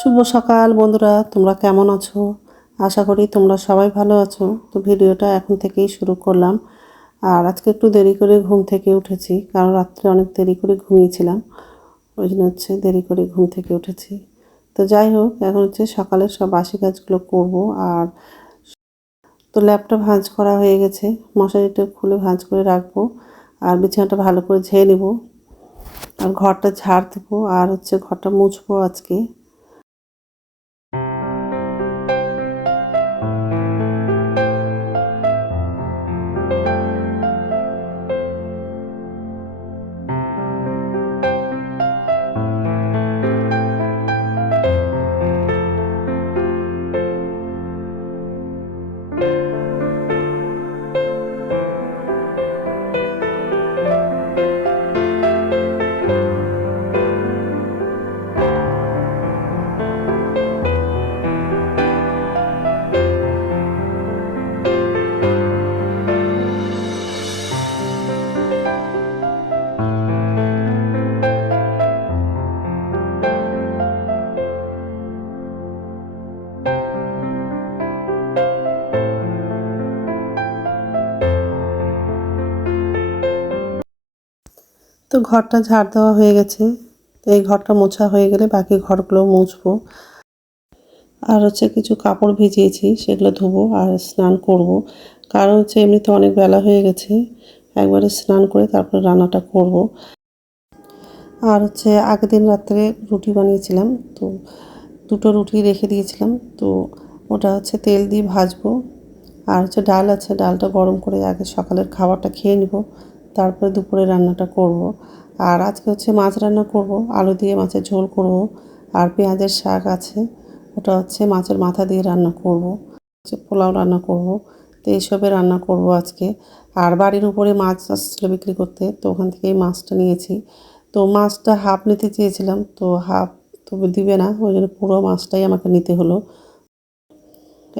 শুভ সকাল বন্ধুরা, তোমরা কেমন আছো? আশা করি তোমরা সবাই ভালো আছো। তো ভিডিওটা এখন থেকেই শুরু করলাম। আর আজকে একটু দেরি করে ঘুম থেকে উঠেছি, কারণ রাত্রে অনেক দেরি করে ঘুমিয়েছিলাম, ওই জন্য দেরি করে ঘুম থেকে উঠেছি। তো যাই হোক, এখন সকালের সব বাসি কাজগুলো করব। আর তো ল্যাপটা ভাঁজ করা হয়ে গেছে, মশারিটা খুলে ভাঁজ করে রাখবো। আর বিছানাটা ভালো করে ঝেড়ে নেব, আর ঘরটা ঝাড় দেবো, আর ঘরটা মুছবো আজকে। তো ঘরটা ঝাড় দেওয়া হয়ে গেছে। তো এই ঘরটা মোছা হয়ে গেলে বাকি ঘরগুলো মুছবো। আর কিছু কাপড় ভিজিয়েছি, সেগুলো ধুবো আর স্নান করব। কারণ এমনিতে অনেক বেলা হয়ে গেছে, একবারে স্নান করে তারপরে রান্নাটা করব। আর আগের দিন রাত্রে রুটি বানিয়েছিলাম, তো দুটো রুটি রেখে দিয়েছিলাম। তো ওটা তেল দিয়ে ভাজবো। আর ডাল আছে, ডালটা গরম করে আগে সকালের খাবারটা খেয়ে নিব, তারপরে দুপুরে রান্নাটা করব। আর আজকে মাছ রান্না করব, আলু দিয়ে মাছের ঝোল করব। আর পেঁয়াজের শাক আছে, ওটা মাছের মাথা দিয়ে রান্না করব। পোলাও রান্না করব। তো এইসবে রান্না করব আজকে। আর বাড়ির উপরে মাছ আসছিল বিক্রি করতে, তো ওখান থেকেই মাছটা নিয়েছি। তো মাছটা হাফ নিতে চেয়েছিলাম, তো হাফ তো দিবে না, ওই জন্য পুরো মাছটাই আমাকে নিতে হলো।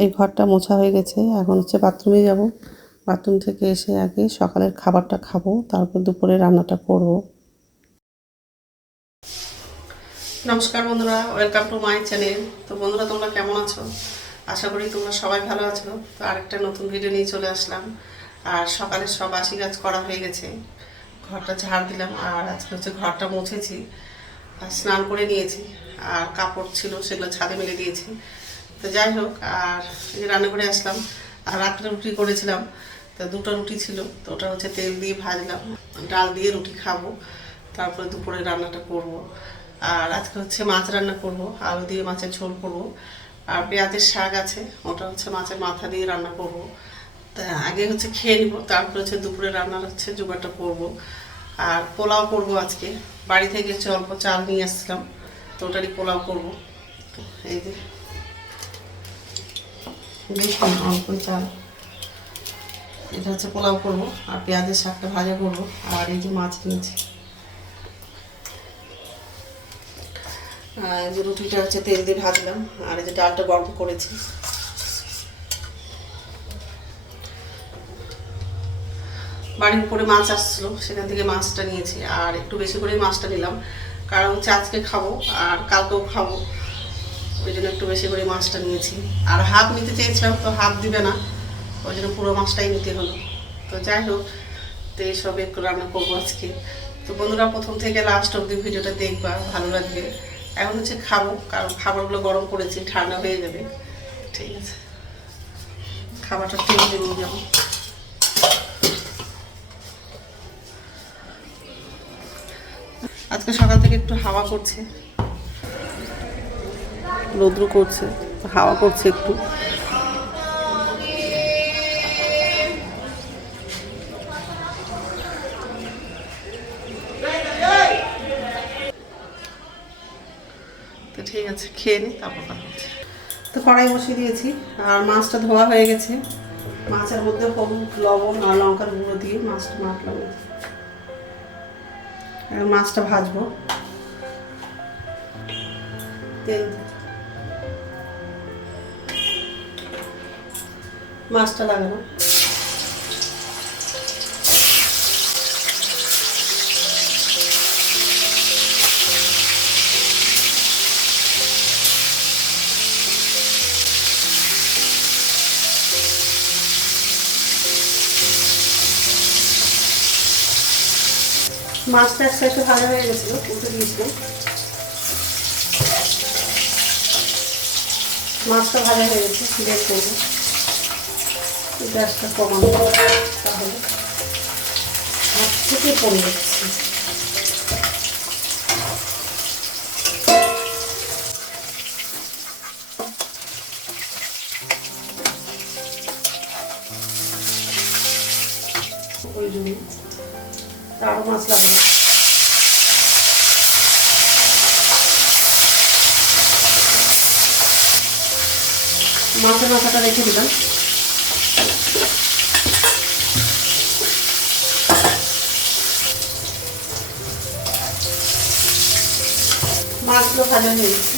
এই ঘরটা মোছা হয়ে গেছে, এখন বাথরুমে যাব। বাথরুম থেকে এসে আগে সকালের খাবারটা খাবো, তারপর দুপুরে রান্নাটা করব। নমস্কার বন্ধুরা, ওয়েলকাম টু মাই চ্যানেল। তো বন্ধুরা, তোমরা কেমন আছো? আশা করি তোমরা সবাই ভালো আছো। তো আরেকটা নতুন ভিডিও নিয়ে চলে আসলাম। আর সকালের সব বাসি কাজ করা হয়ে গেছে, ঘরটা ঝাড় দিলাম। আর আজকে ঘরটা মুছেছি আর স্নান করে নিয়েছি। আর কাপড় ছিল সেগুলো ছাদে মেলে দিয়েছি। তো যাই হোক, আর এই রান্নাঘরে আসলাম। আর রাত্রে রুটি করেছিলাম, তো দুটো রুটি ছিল, তো ওটা তেল দিয়ে ভাজলাম। ডাল দিয়ে রুটি খাবো, তারপরে দুপুরে রান্নাটা করব। আর আজকে মাছ রান্না করব, আলু দিয়ে মাছের ঝোল করব। আর পেঁয়াজের শাক আছে, ওটা মাছের মাথা দিয়ে রান্না করব। তা আগে খেয়ে নিব, তারপরে দুপুরে রান্নার জোগাড়টা করব। আর পোলাও করব আজকে। বাড়ি থেকে অল্প চাল নিয়ে আসছিলাম, তো ওটারই পোলাও করব। এই যে দেখুন, অল্প চাল, এটা পোলাও করব। আর পেঁয়াজের শাকটা ভাজা করব। আর এই যে মাছ নিয়েছি। আর এই যে রুটিটা তেল দিয়ে ভাজলাম। আর এই যে ডালটা গরম করেছি। বাড়ির উপরে মাছ আসছিলো, সেখান থেকে মাছটা নিয়েছি। আর একটু বেশি করে মাছটা নিলাম, কারণ আজকে খাবো আর কালকেও খাবো, ওই জন্য একটু বেশি করে মাছটা নিয়েছি। আর হাফ নিতে চেয়েছিলাম, তো হাফ দিবে না, ওই জন্য পুরো মাছটাই নিতে হলো। তো যাই হোক, তো এইসব একটু রান্না করবো আজকে। তো বন্ধুরা, প্রথম থেকে লাস্ট অবধি ভিডিওটা দেখবা, ভালো লাগবে। এখন খাবো, কারণ খাবারগুলো গরম করেছি, ঠান্ডা হয়ে যাবে। ঠিক আছে, খাবারটা টেবিলে নিয়ে যাবো। আজকে সকাল থেকে একটু হাওয়া করছে, রৌদ্র করছে, হাওয়া করছে একটু। তো ঠিক আছে, খেয়ে নিই, তারপর কথা হচ্ছে। তো কড়াই বসিয়ে দিয়েছি, আর মাছটা ধোয়া হয়ে গেছে। মাছের মধ্যে হলুদ, লবণ আর লঙ্কার গুঁড়ো দিয়ে মাছটা মাখলাম। মাছটা ভাজবো তেল, মাছটা লাগানো। মাছটা এক সাইডে ভাজা হয়ে গেছিলো, উল্টে দিয়েছিলাম। মাছটা ভাজা হয়ে গেছে, বের করবো, গ্যাসটা কমানো, তাহলে মাছ থেকে পড়ে যাচ্ছে। ওই জন্য আরও মাছ লাগবে। মাছের মাথাটা রেখে দিলাম। মাছগুলো ভাজা হয়ে গেছে।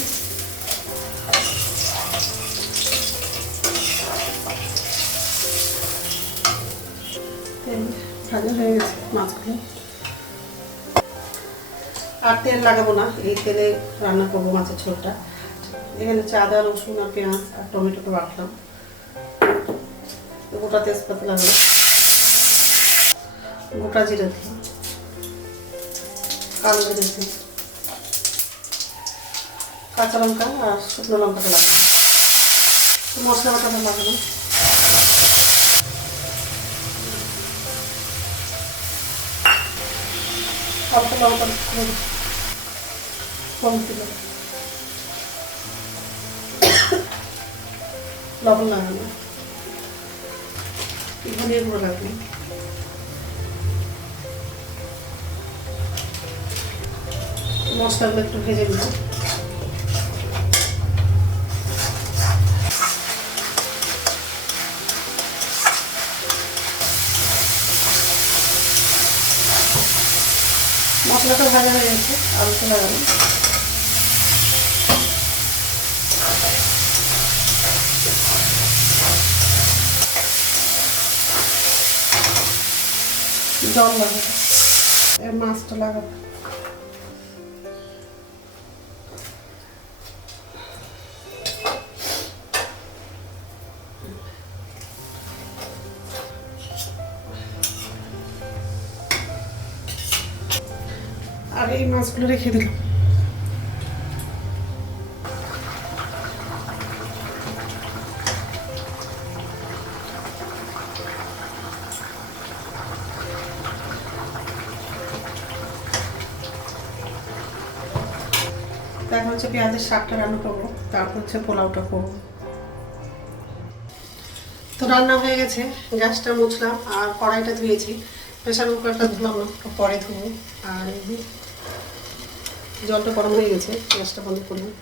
ভাজা হয়ে গেছে মাছগুলো। আর তেল লাগাবো না, এই তেলে রান্না করবো মাছের ঝোলটা। এখানে আদা, রসুন আর পেঁয়াজ আর টমেটোটা বাটলাম, গোটা তেজপাতা লাগালাম, গোটা জিরা দিলাম, কালো জিরা দিলাম, কাঁচা লঙ্কা আর শুকনো লঙ্কাটা লাগালাম, মশলা বাটাটা লাগালাম। অল্প লঙ্কা কম দিলাম, লবণ লাগানো, ধনিয়া গুঁড়ো লাগবে, মশলাগুলো একটু ভেজে নিব। মশলাটা ভাজা হয়ে গেছে, আলুটা লাগানো, জল লাগাবো, মাছটা লাগাবো। আর এই মাছগুলো রেখে দিলাম। এখন হচ্ছে পেঁয়াজের শাকটা রান্না করবো, তারপর হচ্ছে পোলাওটা করবো। তো রান্না হয়ে গেছে, গ্যাসটা মুছলাম আর কড়াইটা ধুয়েছি, প্রেশার কুকারটা ধুলাম না, পরে ধুবো। আর জলটা গরম হয়ে গেছে, গ্যাসটা বন্ধ করলাম,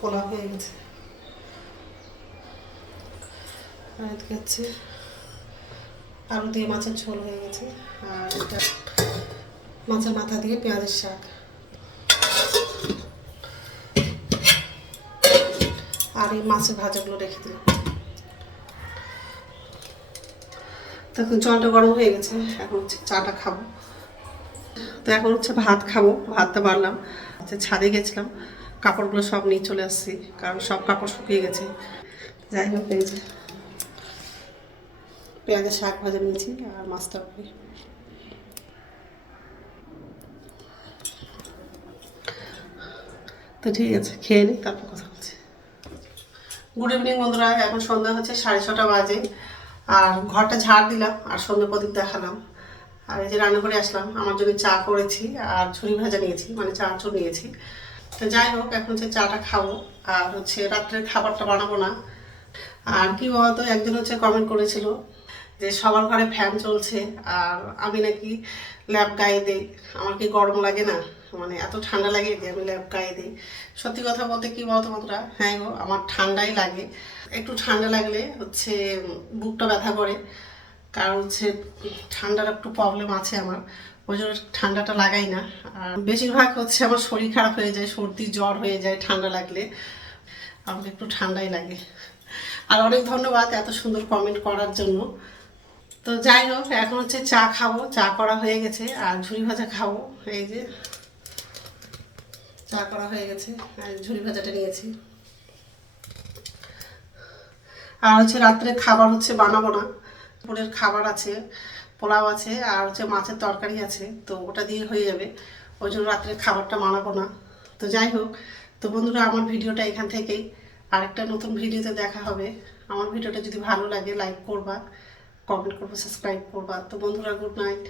পোলাও হয়ে গেছে। আর এদিকে হচ্ছে আলু দিয়ে মাছের ঝোল হয়ে গেছে, আর এটা মাছের মাথা দিয়ে পেঁয়াজের শাক। আর এই মাছের ভাজাগুলো রেখে দিলাম। তখন জলটা গরম হয়ে গেছে, এখন হচ্ছে চাটা খাবো। তো এখন হচ্ছে ভাত খাবো, ভাতটা বাড়লাম, হচ্ছে ছাদে গেছিলাম, কাপড়গুলো সব নিয়ে চলে আসছি, কারণ সব কাপড় শুকিয়ে গেছে। যাই হোক, এই যে পেঁয়াজের শাক ভাজা নিয়েছি আর মাছটা। তো ঠিক আছে, খেয়ে নিই, তারপর কথা বলছি। গুড ইভিনিং বন্ধুরা, এখন সন্ধ্যা হচ্ছে 6:30 বাজে। আর ঘরটা ঝাড় দিলাম আর সন্ধ্যা প্রদীপ দেখালাম। আর এই যে রান্না করে আসলাম, আমার জন্য চা করেছি আর ঝুরি ভাজা নিয়েছি, মানে চানাচুর নিয়েছি। তো যাই হোক, এখন হচ্ছে চাটা খাবো আর হচ্ছে রাত্রের খাবারটা বানাবো না। আর কি বলতো, একজন হচ্ছে কমেন্ট করেছিল যে সবার ঘরে ফ্যান চলছে আর আমি নাকি ল্যাপ গায়ে দিই, আমার কি গরম লাগে না, মানে এত ঠান্ডা লাগে যে আমি ল্যাপ গায়ে দিই। সত্যি কথা বলতে কি বলতো বন্ধুরা, হ্যাঁ গো, আমার ঠান্ডাই লাগে। একটু ঠান্ডা লাগলে হচ্ছে বুকটা ব্যথা করে, কারণ হচ্ছে ঠান্ডার একটু প্রবলেম আছে আমার, ওই জন্য ঠান্ডাটা লাগাই না। আর বেশিরভাগ হচ্ছে আমার শরীর খারাপ হয়ে যায়, সর্দি জ্বর হয়ে যায় ঠান্ডা লাগলে, আমাকে একটু ঠান্ডাই লাগে। আর অনেক ধন্যবাদ এত সুন্দর কমেন্ট করার জন্য। তো যাই হোক, এখন হচ্ছে চা খাবো, চা করা হয়ে গেছে আর ঝুরি ভাজা খাবো। এই যে চা করা হয়ে গেছে আর ঝুরি ভাজাটা নিয়েছি। আর হচ্ছে রাত্রে খাবার হচ্ছে বানাবো না, দুপুরের খাবার আছে, পোলাও আছে আর হচ্ছে মাছের তরকারি আছে, তো ওটা দিয়ে হয়ে যাবে। ওই জন্য রাত্রে খাবারটা বানাবো না। তো যাই হোক, তো বন্ধুরা আমার ভিডিওটা এখান থেকেই, আরেকটা নতুন ভিডিওতে দেখা হবে। আমার ভিডিওটা যদি ভালো লাগে লাইক করবা, কমেন্ট করবা, সাবস্ক্রাইব করবা। তো বন্ধুরা গুড নাইট।